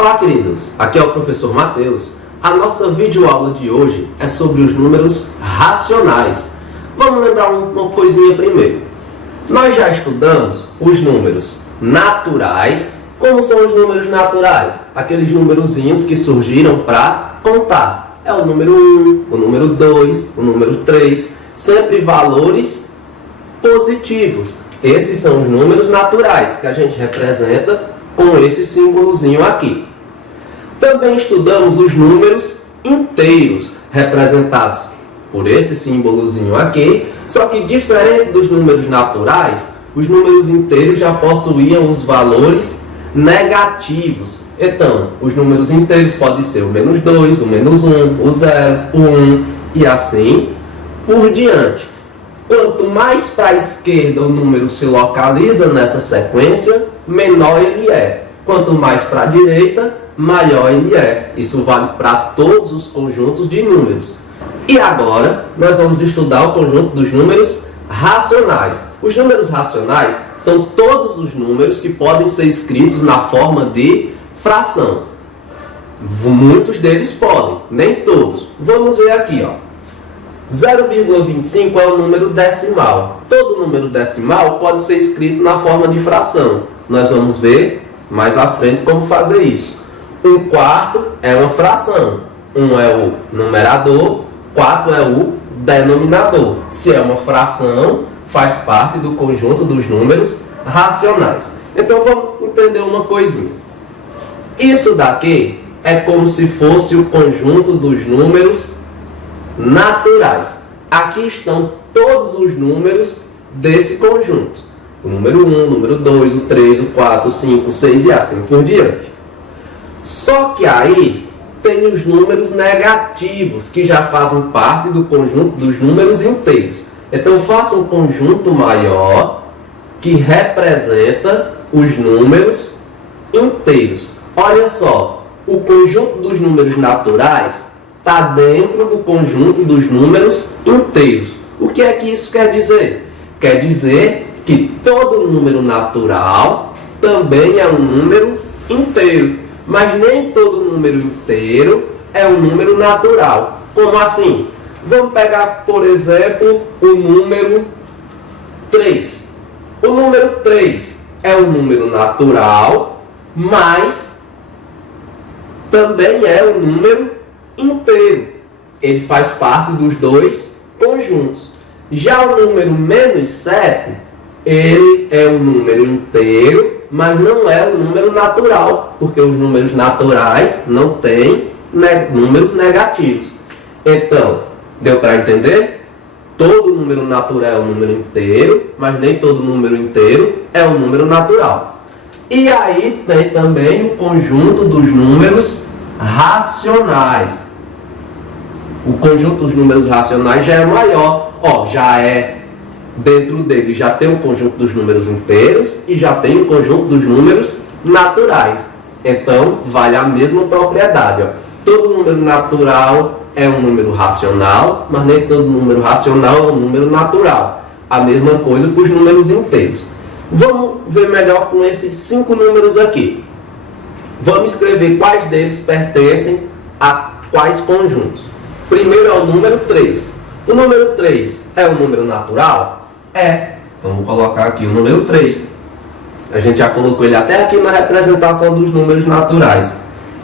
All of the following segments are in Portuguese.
Olá, queridos! Aqui é o professor Matheus. A nossa videoaula de hoje é sobre os números racionais. Vamos lembrar uma coisinha primeiro. Nós já estudamos os números naturais. Como são os números naturais? Aqueles numerozinhos que surgiram para contar. É o número 1, o número 2, o número 3, sempre valores positivos. Esses são os números naturais, que a gente representa com esse símbolozinho aqui. Também estudamos os números inteiros, representados por esse símbolozinho aqui, só que diferente dos números naturais, os números inteiros já possuíam os valores negativos. Então, os números inteiros podem ser o -2, o -1, o 0, o 1 e assim por diante. Quanto mais para a esquerda o número se localiza nessa sequência, menor ele é. Quanto mais para a direita, maior ele é. Isso vale para todos os conjuntos de números. E agora, nós vamos estudar o conjunto dos números racionais. Os números racionais são todos os números que podem ser escritos na forma de fração. Muitos deles podem, nem todos. Vamos ver aqui, ó. 0,25 é o número decimal. Todo número decimal pode ser escrito na forma de fração. Nós vamos ver mais à frente como fazer isso. 1/4 é uma fração. 1 é o numerador, 4 é o denominador. Se é uma fração, faz parte do conjunto dos números racionais. Então vamos entender uma coisinha. Isso daqui é como se fosse o conjunto dos números naturais. Aqui estão todos os números desse conjunto. O número 1, o número 2, o 3, o 4, o 5, o 6 e assim por diante. Só que aí tem os números negativos, que já fazem parte do conjunto dos números inteiros. Então faça um conjunto maior que representa os números inteiros. Olha só, o conjunto dos números naturais está dentro do conjunto dos números inteiros. O que é que isso quer dizer? Quer dizer que todo número natural também é um número inteiro. Mas nem todo número inteiro é um número natural. Como assim? Vamos pegar, por exemplo, o número 3. O número 3 é um número natural, mas também é um número inteiro. Ele faz parte dos dois conjuntos. Já o número -7, ele é um número inteiro, mas não é um número natural, porque os números naturais não têm números negativos. Então, deu para entender? Todo número natural é um número inteiro, mas nem todo número inteiro é um número natural. E aí tem também o conjunto dos números racionais. O conjunto dos números racionais já é maior. Ó, já é, dentro dele já tem o conjunto dos números inteiros e já tem o conjunto dos números naturais. Então, vale a mesma propriedade. Ó. Todo número natural é um número racional, mas nem todo número racional é um número natural. A mesma coisa para os números inteiros. Vamos ver melhor com esses 5 números aqui. Vamos escrever quais deles pertencem a quais conjuntos. Primeiro é o número 3. O número 3 é um número natural? É. Então vou colocar aqui o número 3. A gente já colocou ele até aqui na representação dos números naturais.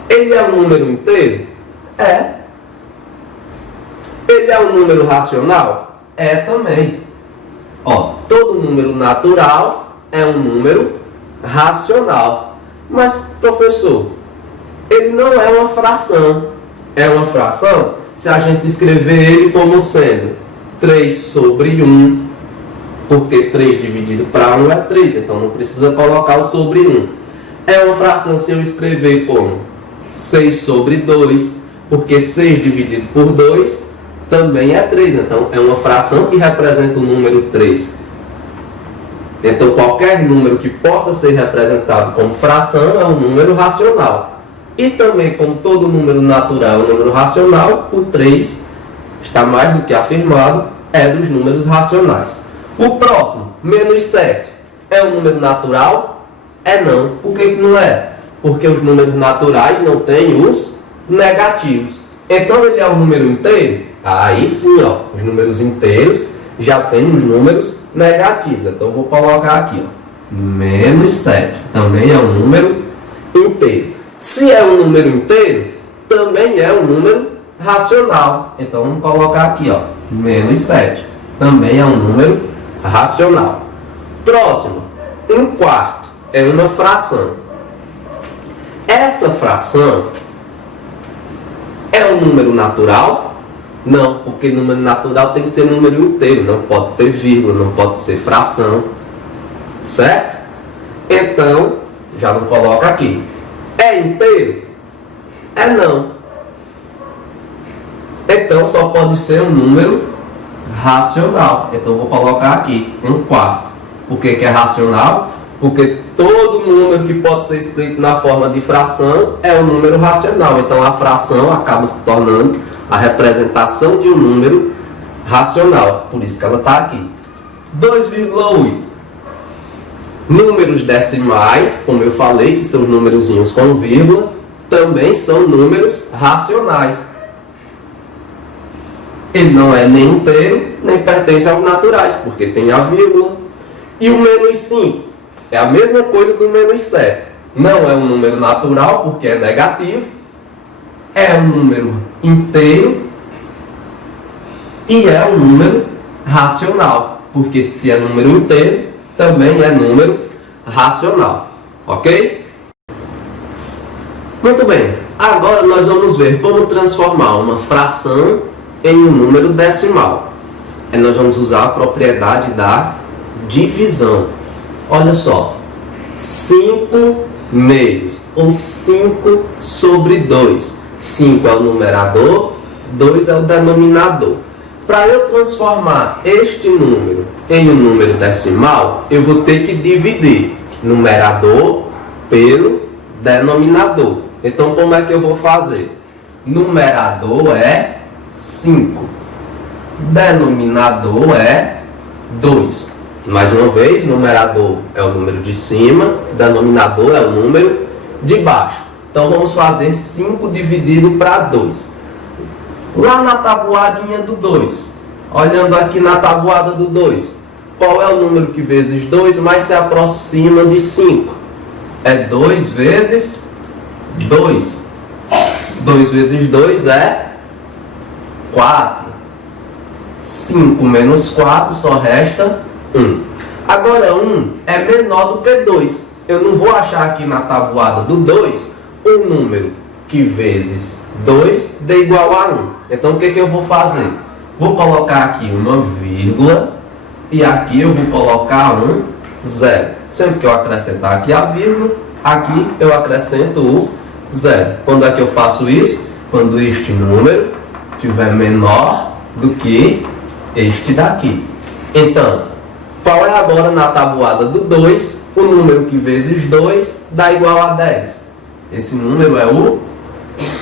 Ele é um número inteiro? É. Ele é um número racional? É também. Ó, todo número natural é um número racional. Mas, professor, ele não é uma fração. É uma fração se a gente escrever ele como sendo 3 sobre 1, porque 3 dividido para 1 é 3, então não precisa colocar o sobre 1. É uma fração se eu escrever como 6 sobre 2, porque 6 dividido por 2 também é 3, então é uma fração que representa o número 3. Então qualquer número que possa ser representado como fração é um número racional. E também, como todo número natural é um número racional, o 3 está mais do que afirmado, é dos números racionais. O próximo, -7, é um número natural? É não. Por que não é? porque os números naturais não têm os negativos. Então ele é um número inteiro? Aí sim, ó, os números inteiros já tem os números negativos. Então eu vou colocar aqui, ó, menos 7. Também é um número inteiro. Se é um número inteiro, também é um número racional. Então vamos colocar aqui, ó, menos 7. Também é um número racional. Próximo, 1/4 é uma fração. Essa fração é um número natural? Não, porque número natural tem que ser número inteiro, não pode ter vírgula, não pode ser fração, certo? Então, já não coloca aqui. É inteiro? É não. Então, só pode ser um número racional. Então, eu vou colocar aqui, 1/4. Por que é racional? Porque todo número que pode ser escrito na forma de fração é um número racional. Então, a fração acaba se tornando a representação de um número racional. Por isso que ela está aqui. 2,8. Números decimais, como eu falei, que são os númerozinhos com vírgula, também são números racionais. Ele não é nem inteiro, nem pertence aos naturais, porque tem a vírgula. E o menos 5 é a mesma coisa do menos 7. Não é um número natural, porque é negativo. É um número inteiro. E é um número racional, porque se é número inteiro, também é número racional. Ok? Muito bem. Agora nós vamos ver como transformar uma fração em um número decimal. E nós vamos usar a propriedade da divisão. Olha só, 5 meios, ou 5 sobre 2. 5 é o numerador, 2 é o denominador. Para eu transformar este número em um número decimal, eu vou ter que dividir numerador pelo denominador. Então, como é que eu vou fazer? Numerador é 5. Denominador é 2. Mais uma vez, numerador é o número de cima, denominador é o número de baixo. Então, vamos fazer 5 dividido para 2. Lá na tabuadinha do 2, olhando aqui na tabuada do 2, qual é o número que vezes 2 mais se aproxima de 5? É 2 vezes 2. 2 vezes 2 é 4. 5 menos 4 só resta 1. Agora 1 é menor do que 2. Eu não vou achar aqui na tabuada do 2 um número que vezes 2 dê igual a 1. Então o que eu vou fazer? Vou colocar aqui uma vírgula e aqui eu vou colocar um 0. Sempre que eu acrescentar aqui a vírgula, aqui eu acrescento o 0. Quando é que eu faço isso? Quando este número estiver menor do que este daqui. Então, qual é agora na tabuada do 2 o número que vezes 2 dá igual a 10? Esse número é o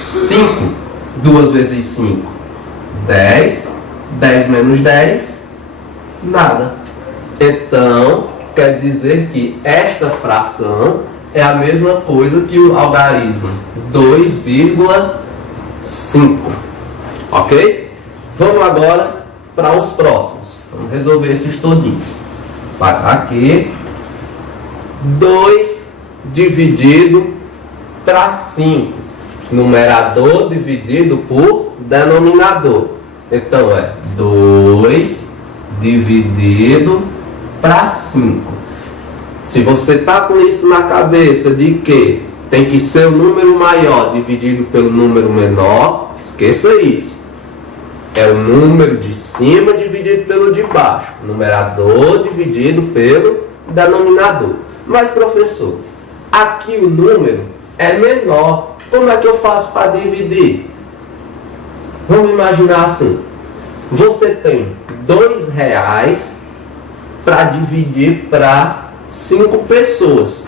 5. 2 vezes 5, 10. 10 menos 10, nada. Então, quer dizer que esta fração é a mesma coisa que o algarismo 2,5. Ok? Vamos agora para os próximos. Vamos resolver esses todinhos. Para aqui, 2 dividido para 5. Numerador dividido por denominador. Então é 2 dividido para 5. Se você está com isso na cabeça de que tem que ser o número maior dividido pelo número menor, esqueça isso. É o número de cima dividido pelo de baixo. Numerador dividido pelo denominador. Mas, professor, aqui o número é menor. Como é que eu faço para dividir? Vamos imaginar assim. Você tem R$2 para dividir para 5 pessoas.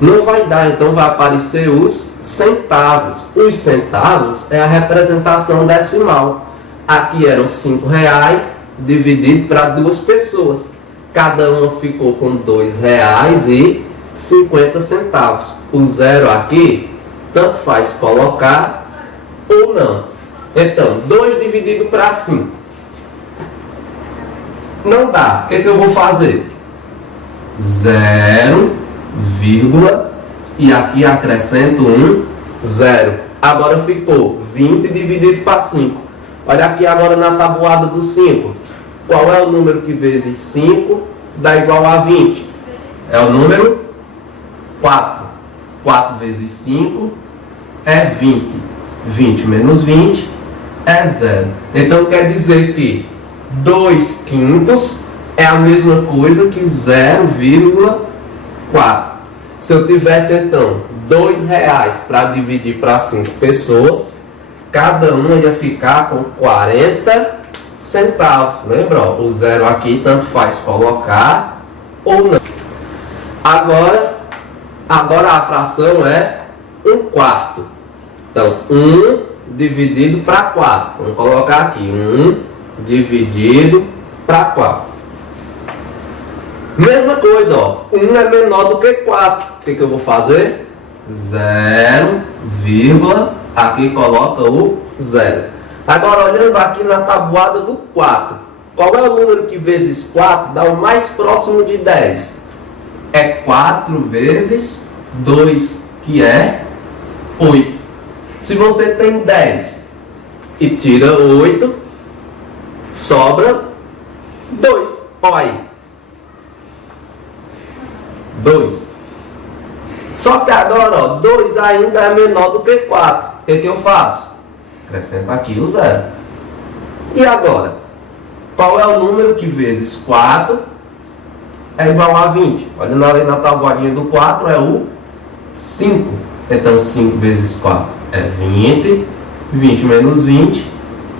Não vai dar, então vai aparecer os centavos. Os centavos é a representação decimal. Aqui eram R$5 dividido para 2 pessoas. Cada uma ficou com R$2,50. o zero aqui, tanto faz colocar ou não. Então, 2 dividido para 5. Não dá. O que eu vou fazer? 0, e aqui acrescento 0. Agora ficou 20 dividido para 5. Olha aqui agora na tabuada do 5. Qual é o número que vezes 5 dá igual a 20? É o número 4. 4 vezes 5 é 20. 20 menos 20 é 0. Então quer dizer que 2 quintos é a mesma coisa que 0,4. Se eu tivesse então R$2 para dividir para 5 pessoas, cada uma ia ficar com 40 centavos. Lembra? Ó, o zero aqui tanto faz colocar ou não. Agora a fração é 1/4. Então, 1 dividido para 4. Vamos colocar aqui. 1 dividido para 4. Mesma coisa, ó. 1 é menor do que 4. O que eu vou fazer? 0, aqui coloca o 0. Agora, olhando aqui na tabuada do 4. Qual é o número que vezes 4 dá o mais próximo de 10? É 4 vezes 2, que é 8. Se você tem 10 e tira 8, sobra 2. Olha aí. 2. Só que agora, ó, 2 ainda é menor do que 4. O que eu faço? Acrescento aqui o 0. E agora? Qual é o número que vezes 4 é igual a 20? Olhando ali na tabuadinha do 4, é o 5. Então, 5 vezes 4 é 20. 20 menos 20,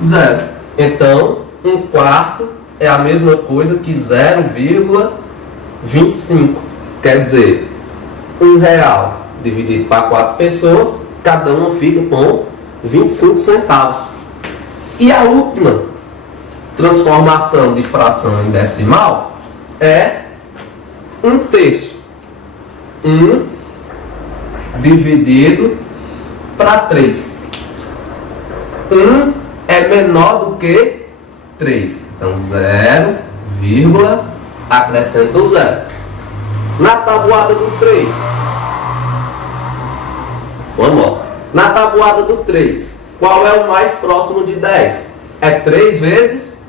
0. Então, 1/4 é a mesma coisa que 0,25. Quer dizer, R$1 dividido para 4 pessoas, cada uma fica com 25 centavos. E a última transformação de fração em decimal é 1/3. 1 dividido para 3. 1 é menor do que 3. Então, 0, acrescenta o 0. Na tabuada do 3. Vamos lá. Na tabuada do 3, qual é o mais próximo de 10? É 3 vezes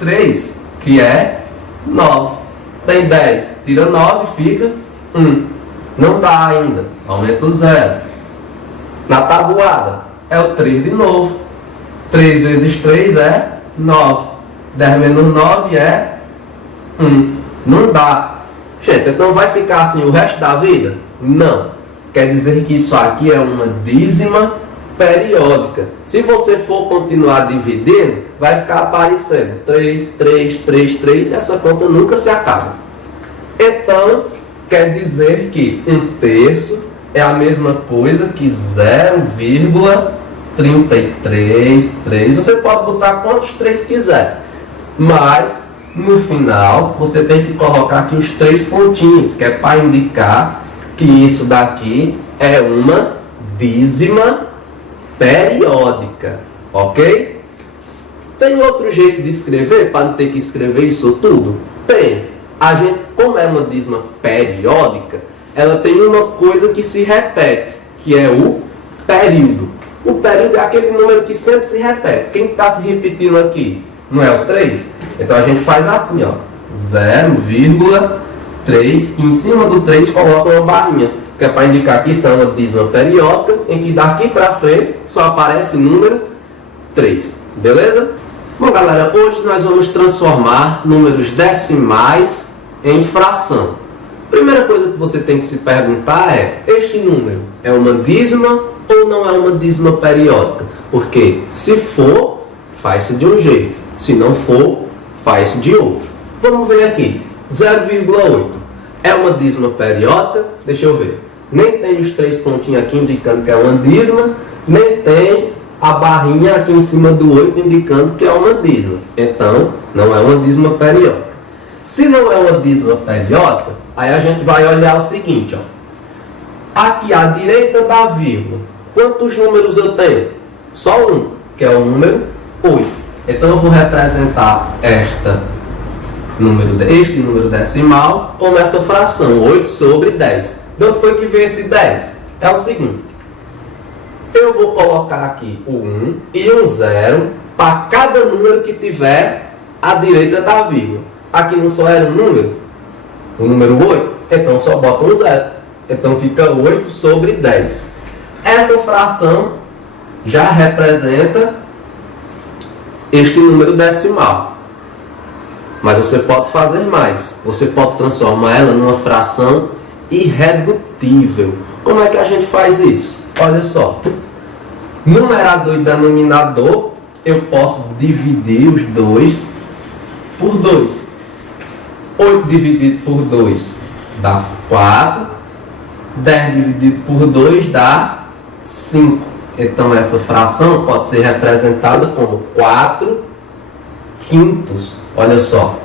3, que é 9. Tem 10, tira 9, fica 1. Não dá ainda, aumenta o 0. Na tabuada, é o 3 de novo. 3 vezes 3 é 9. 10 menos 9 é 1. Não dá. Gente, então vai ficar assim o resto da vida? Não. Quer dizer que isso aqui é uma dízima periódica. Se você for continuar dividindo, vai ficar aparecendo 3, 3, 3, 3, e essa conta nunca se acaba. Então, quer dizer que 1/3 é a mesma coisa que 0,333. Você pode botar quantos 3 quiser, mas no final você tem que colocar aqui os 3 pontinhos, que é para indicar que isso daqui é uma dízima periódica, ok? Tem outro jeito de escrever para não ter que escrever isso tudo? Tem. A gente, como é uma dízima periódica, ela tem uma coisa que se repete, que é o período. O período é aquele número que sempre se repete. Quem está se repetindo aqui? Não é o 3? Então a gente faz assim, ó, 0,3, e em cima do 3 coloca uma barrinha, que é para indicar que isso é uma dízima periódica, em que daqui para frente só aparece número 3. Beleza? Bom, galera, hoje nós vamos transformar números decimais em fração. Primeira coisa que você tem que se perguntar é: este número é uma dízima ou não é uma dízima periódica? Porque se for, faz-se de um jeito. Se não for, faz-se de outro. Vamos ver aqui. 0,8 é uma dízima periódica? Deixa eu ver. Nem tem os 3 pontinhos aqui indicando que é uma dízima, nem tem a barrinha aqui em cima do 8 indicando que é uma dízima. Então, não é uma dízima periódica. Se não é uma dízima periódica, aí a gente vai olhar o seguinte, ó. Aqui à direita da vírgula, quantos números eu tenho? Só um, que é o número 8. Então eu vou representar este número decimal como essa fração, 8 sobre 10. De onde foi que veio esse 10? É o seguinte, eu vou colocar aqui o 1 e um 0 para cada número que tiver à direita da vírgula. Aqui não só era um número, o número 8, então só bota um 0. Então fica 8 sobre 10. Essa fração já representa este número decimal. Mas você pode fazer mais. Você pode transformar ela numa fração irredutível. Como é que a gente faz isso? Olha só. Numerador e denominador, eu posso dividir os dois por 2. 8 dividido por 2 dá 4. 10 dividido por 2 dá 5. Então essa fração pode ser representada como 4 quintos. Olha só.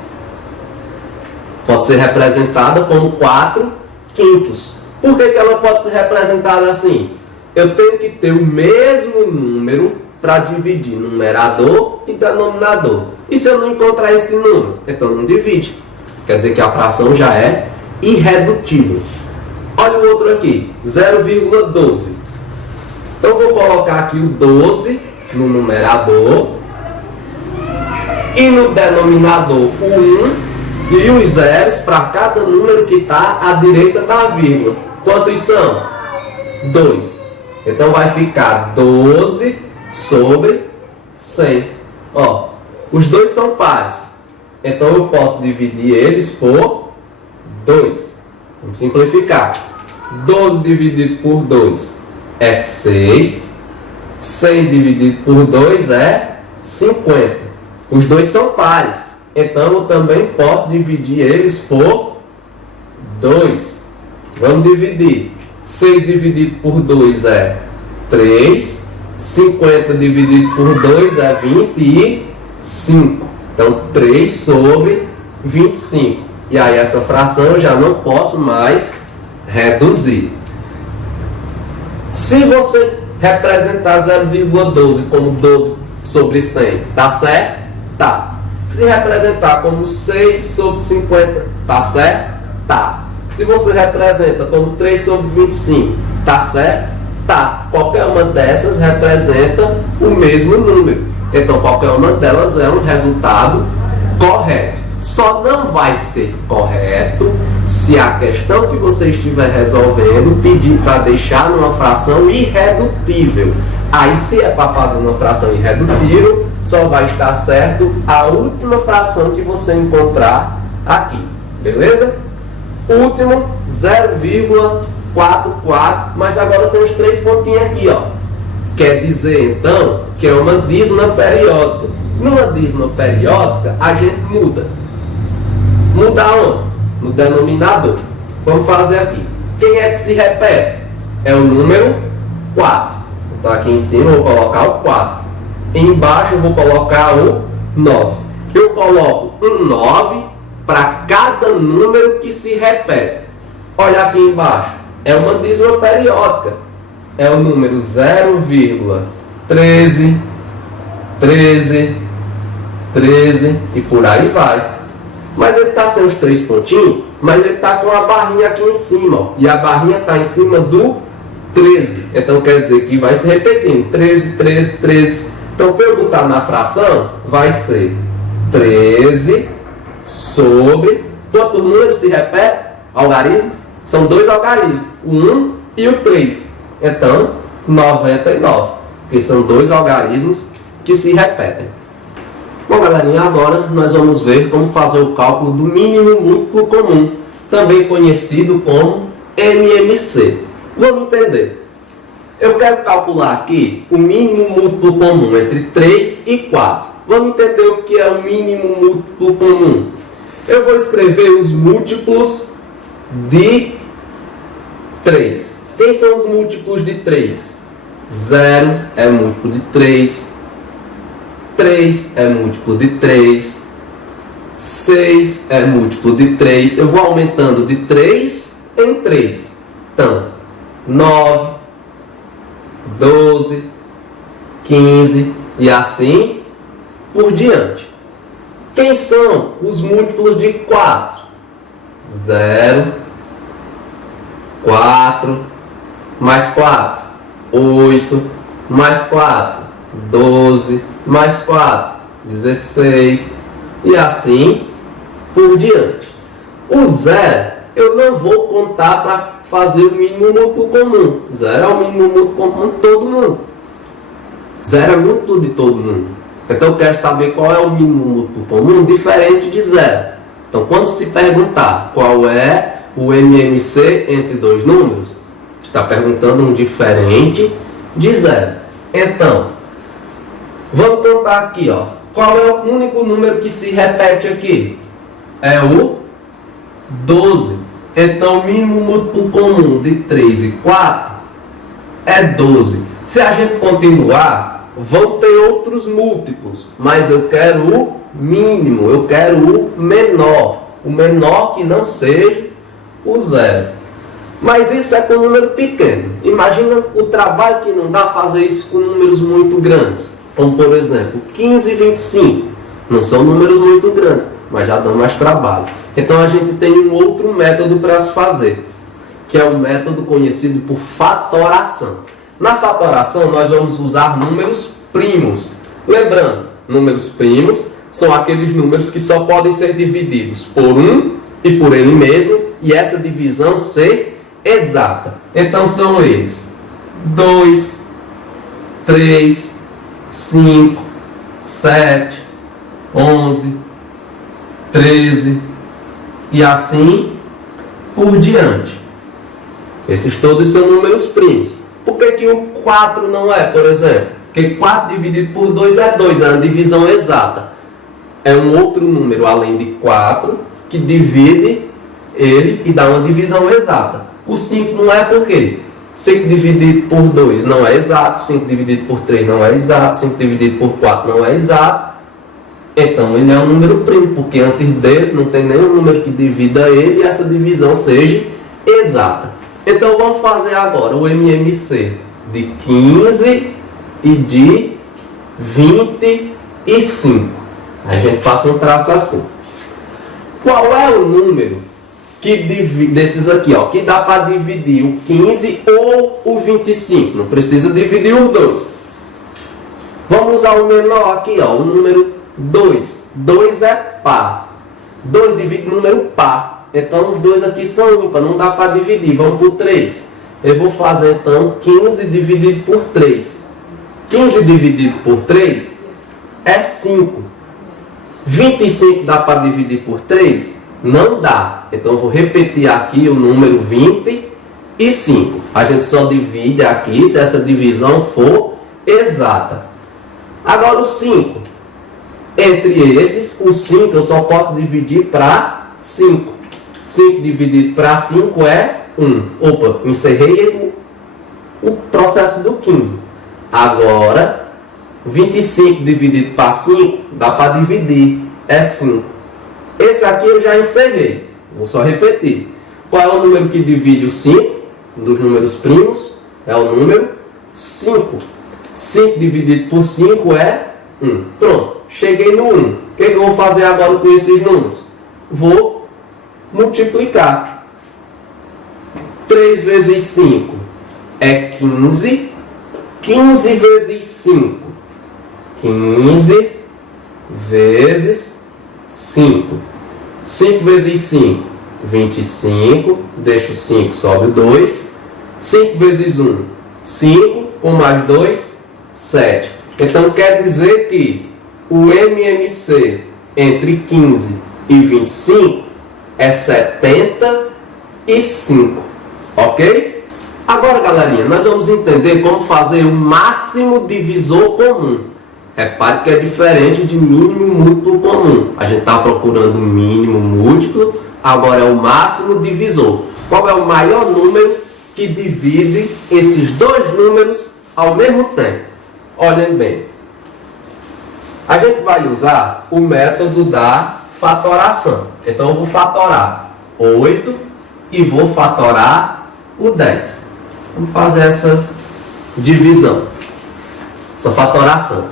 Pode ser representada como 4 quintos. Por que ela pode ser representada assim? Eu tenho que ter o mesmo número para dividir numerador e denominador. E se eu não encontrar esse número? Então não divide. Quer dizer que a fração já é irredutível. Olha o outro aqui, 0,12. Então eu vou colocar aqui o 12 no numerador e no denominador o 1 e os zeros para cada número que está à direita da vírgula. Quantos são? 2. Então vai ficar 12 sobre 100. Ó, os dois são pares. Então eu posso dividir eles por 2. Vamos simplificar. 12 dividido por 2 é 6. 100 dividido por 2 é 50. Os dois são pares. Então eu também posso dividir eles por 2. Vamos dividir. 6 dividido por 2 é 3. 50 dividido por 2 é 25. Então 3 sobre 25. E aí essa fração eu já não posso mais reduzir. Se você representar 0,12 como 12 sobre 100, tá certo? Tá. Se representar como 6 sobre 50, tá certo? Tá. Se você representa como 3 sobre 25, tá certo? Tá. Qualquer uma dessas representa o mesmo número. Então qualquer uma delas é um resultado correto. Só não vai ser correto se a questão que você estiver resolvendo pedir para deixar numa fração irredutível. Aí, se é para fazer uma fração irredutível, só vai estar certo a última fração que você encontrar aqui. Beleza? Último, 0,44, mas agora tem os 3 pontinhos aqui, ó. Quer dizer, então, que é uma dízima periódica. Numa dízima periódica, a gente muda. Mudar onde? No denominador. Vamos fazer aqui. Quem é que se repete? É o número 4. Então aqui em cima eu vou colocar o 4. Embaixo eu vou colocar o 9. Eu coloco um 9 para cada número que se repete. Olha aqui embaixo. É uma dízima periódica. É o número 0,13, 13, 13 e por aí vai. Mas ele está sem os 3 pontinhos, mas ele está com a barrinha aqui em cima, ó, e a barrinha está em cima do 13. Então quer dizer que vai se repetindo, 13, 13, 13. Então para eu botar na fração, vai ser 13 sobre... Quantos números se repetem? Algarismos? São 2 algarismos, o 1 e o 3. Então, 99, que são 2 algarismos que se repetem. Bom, galerinha, agora nós vamos ver como fazer o cálculo do mínimo múltiplo comum, também conhecido como MMC. Vamos entender. Eu quero calcular aqui o mínimo múltiplo comum entre 3 e 4. Vamos entender o que é o mínimo múltiplo comum. Eu vou escrever os múltiplos de 3. Quem são os múltiplos de 3? 0 é múltiplo de 3. 3 é múltiplo de 3, 6 é múltiplo de 3, eu vou aumentando de 3 em 3. Então, 9, 12, 15 e assim por diante. Quem são os múltiplos de 4? 0, 4, mais 4, 8, mais 4, 12, mais 4, 16 e assim por diante. O 0 eu não vou contar para fazer o mínimo múltiplo comum. 0 é o mínimo múltiplo comum de todo mundo. 0 é múltiplo de todo mundo. Então eu quero saber qual é o mínimo múltiplo comum diferente de 0. Então quando se perguntar qual é o MMC entre dois números, está perguntando um diferente de 0. Então, vamos contar aqui, ó. Qual é o único número que se repete aqui? É o 12. Então, o mínimo múltiplo comum de 3 e 4 é 12. Se a gente continuar, vão ter outros múltiplos, mas eu quero o mínimo, eu quero o menor que não seja o 0. Mas isso é com um número pequeno. Imagina o trabalho que não dá fazer isso com números muito grandes. Como, por exemplo, 15 e 25. Não são números muito grandes, mas já dão mais trabalho. Então a gente tem um outro método para se fazer, que é o método conhecido por fatoração. Na fatoração nós vamos usar números primos. Lembrando, números primos são aqueles números que só podem ser divididos por 1 e por ele mesmo, e essa divisão ser exata. Então são eles: 2, 3, 5, 7, 11, 13 e assim por diante. Esses todos são números primos. Por que o 4 não é, por exemplo? Porque 4 dividido por 2 é 2, é uma divisão exata. É um outro número além de 4 que divide ele e dá uma divisão exata. O 5 não é por quê? 5 dividido por 2 não é exato, 5 dividido por 3 não é exato, 5 dividido por 4 não é exato. Então ele é um número primo, porque antes dele não tem nenhum número que divida ele e essa divisão seja exata. Então vamos fazer agora o MMC de 15 e de 25. Aí a gente passa um traço assim. Qual é o número que divide, desses aqui, ó, que dá para dividir o 15 ou o 25? Não precisa dividir os dois. Vamos usar o menor aqui, ó, o número 2. 2 é par. 2 divide número par. Então os dois aqui são ímpar, não dá para dividir. Vamos por 3. Eu vou fazer então 15 dividido por 3. 15 dividido por 3 é 5. 25 dá para dividir por 3? Não dá. Então eu vou repetir aqui o número 25. A gente só divide aqui se essa divisão for exata. Agora o 5. Entre esses, o 5 eu só posso dividir para 5. 5 dividido para 5 é 1. Opa, encerrei o processo do 15. Agora, 25 dividido para 5 dá para dividir. É 5. Esse aqui eu já encerrei. Vou só repetir. Qual é o número que divide o 5? Dos números primos. É o número 5. 5 dividido por 5 é 1. Pronto. Cheguei no 1. O que eu vou fazer agora com esses números? Vou multiplicar. 3 vezes 5 é 15. 15 vezes 5. 15 vezes 5. 5 vezes 5, 25. Deixa o 5, sobe o 2. 5 vezes 1, 5. 1 mais 2, 7. Então quer dizer que o MMC entre 15 e 25 é 75. Ok? Agora, galerinha, nós vamos entender como fazer o máximo divisor comum. Repare que é diferente de mínimo múltiplo comum. A gente está procurando mínimo múltiplo, agora é o máximo divisor. Qual é o maior número que divide esses dois números ao mesmo tempo? Olhem bem. A gente vai usar o método da fatoração. Então eu vou fatorar 8 e vou fatorar o 10. Vamos fazer essa divisão, essa fatoração.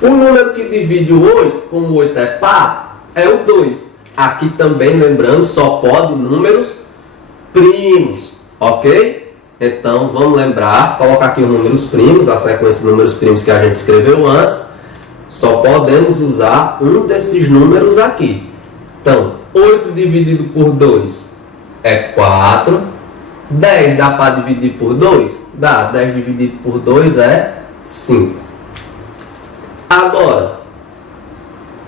O número que divide o 8, como o 8 é par, é o 2. Aqui também, lembrando, só pode números primos, ok? Então, vamos lembrar, colocar aqui os números primos, a sequência de números primos que a gente escreveu antes. Só podemos usar um desses números aqui. Então, 8 dividido por 2 é 4. 10 dá para dividir por 2? Dá. 10 dividido por 2 é 5. Agora,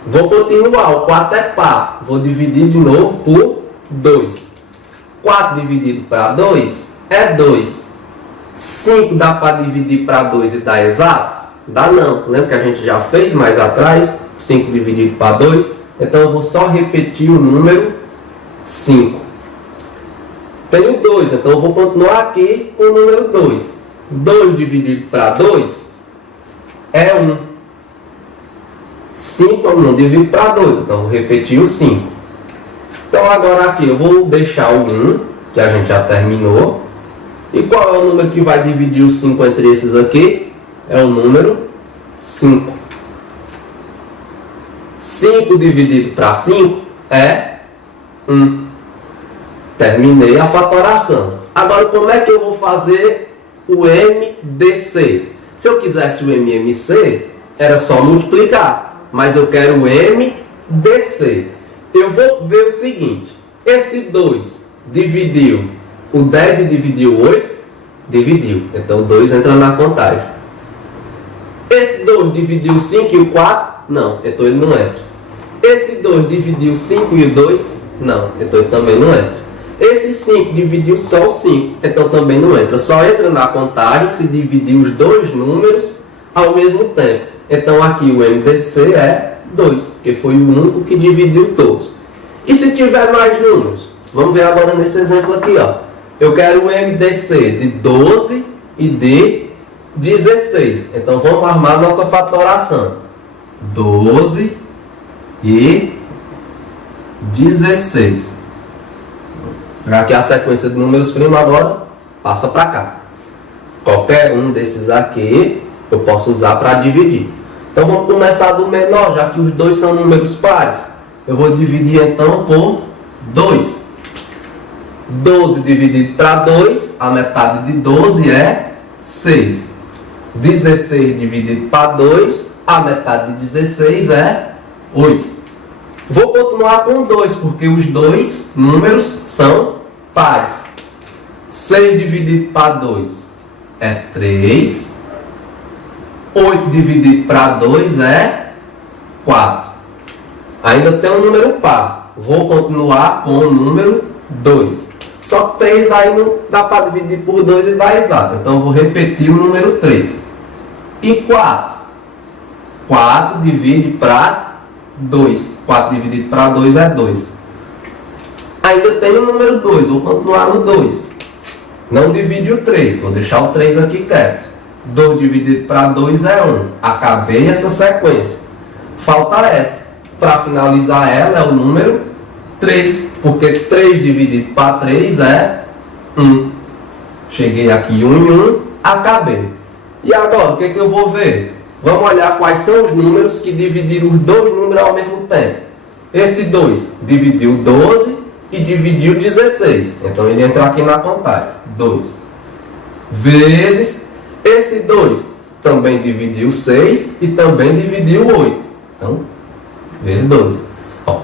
vou continuar. O 4 é par. Vou dividir de novo por 2. 4 dividido para 2 é 2. 5 dá para dividir para 2 e dar exato? Dá não. Lembra que a gente já fez mais atrás? 5 dividido para 2. Então, eu vou só repetir o número 5. Tenho 2, então eu vou continuar aqui com o número 2. 2 dividido para 2 é 1. 5 eu não divido para 2, então eu vou repetir o 5. Então, agora aqui eu vou deixar o 1, que a gente já terminou. E qual é o número que vai dividir o 5 entre esses aqui? É o número 5. 5 dividido para 5 é 1. Terminei a fatoração. Agora, como é que eu vou fazer o MDC? Se eu quisesse o MMC, era só multiplicar. Mas eu quero o MDC. Eu vou ver o seguinte. Esse 2 dividiu o 10 e dividiu o 8? Dividiu. Então, o 2 entra na contagem. Esse 2 dividiu o 5 e o 4? Não. Então, ele não entra. Esse 2 dividiu o 5 e o 2? Não. Então, ele também não entra. Esse 5 dividiu só o 5, então também não entra. Só entra na contagem se dividir os dois números ao mesmo tempo. Então aqui o MDC é 2, porque foi o único que dividiu todos. E se tiver mais números? Vamos ver agora nesse exemplo aqui, ó. Eu quero o MDC de 12 e de 16. Então vamos armar nossa fatoração. 12 e 16. Já que a sequência de números primos agora passa para cá. Qualquer um desses aqui eu posso usar para dividir. Então vamos começar do menor, já que os dois são números pares. Eu vou dividir então por 2. 12 dividido para 2, a metade de 12 é 6. 16 dividido para 2, a metade de 16 é 8. Vou continuar com 2, porque os dois números são pares. 6 dividido para 2 é 3. 8 dividido para 2 é 4. Ainda tem um número par. Vou continuar com o número 2. Só que 3 aí não dá para dividir por 2 e dar exato. Então eu vou repetir o número 3. E 4? 4 divide para 2. 4 dividido para 2 é 2. Ainda tem o número 2. Vou continuar no 2. Não divide o 3. Vou deixar o 3 aqui quieto. 2 dividido para 2 é 1. Acabei essa sequência. Falta essa. Para finalizar ela é o número 3. Porque 3 dividido para 3 é 1. Cheguei aqui 1 em 1. Acabei. E agora o que eu vou ver? Vamos olhar quais são os números que dividiram os dois números ao mesmo tempo. Esse 2 dividiu 12 e dividiu 16. Então ele entra aqui na contagem. 2 vezes esse 2 também dividiu 6 e também dividiu 8. Então, vezes 2.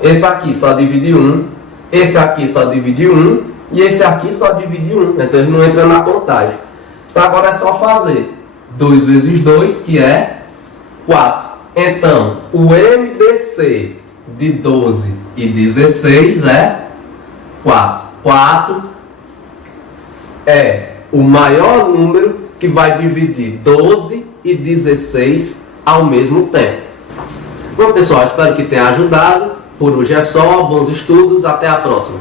Esse aqui só dividiu 1. Esse aqui só dividiu 1. E esse aqui só dividiu 1. Então ele não entra na contagem. Então agora é só fazer 2 vezes 2, que é 4. Então, o MDC de 12 e 16 é 4. 4 é o maior número que vai dividir 12 e 16 ao mesmo tempo. Bom, pessoal, espero que tenha ajudado. Por hoje é só. Bons estudos. Até a próxima.